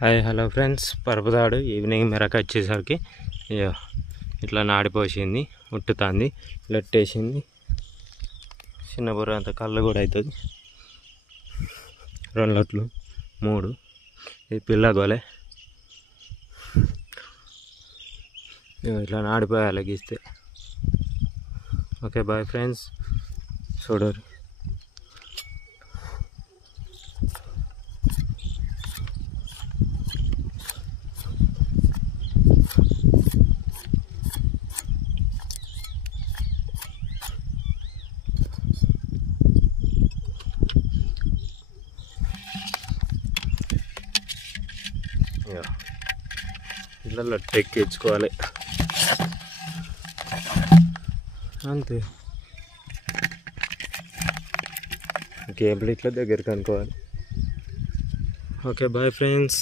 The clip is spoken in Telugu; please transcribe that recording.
హాయ్ హలో ఫ్రెండ్స్, పరపదాడు ఈవినింగ్ మెరక వచ్చేసరికి ఇట్లా నాడిపోసింది, ఉట్టుతుంది, లొట్టేసింది. చిన్న బుర్ర అంత కళ్ళు కూడా అవుతుంది. 2 లొట్లు 3. ఇది పిల్ల గోలే. ఇట్లా నాడిపోయాలి గీస్తే. ఓకే బాయ్ ఫ్రెండ్స్, చూడరు. ఇట్లా లొట్టెక్కించుకోవాలి అంతే. కేబుల్ ఇట్లా దగ్గరికి అనుకోవాలి. Okay bye friends.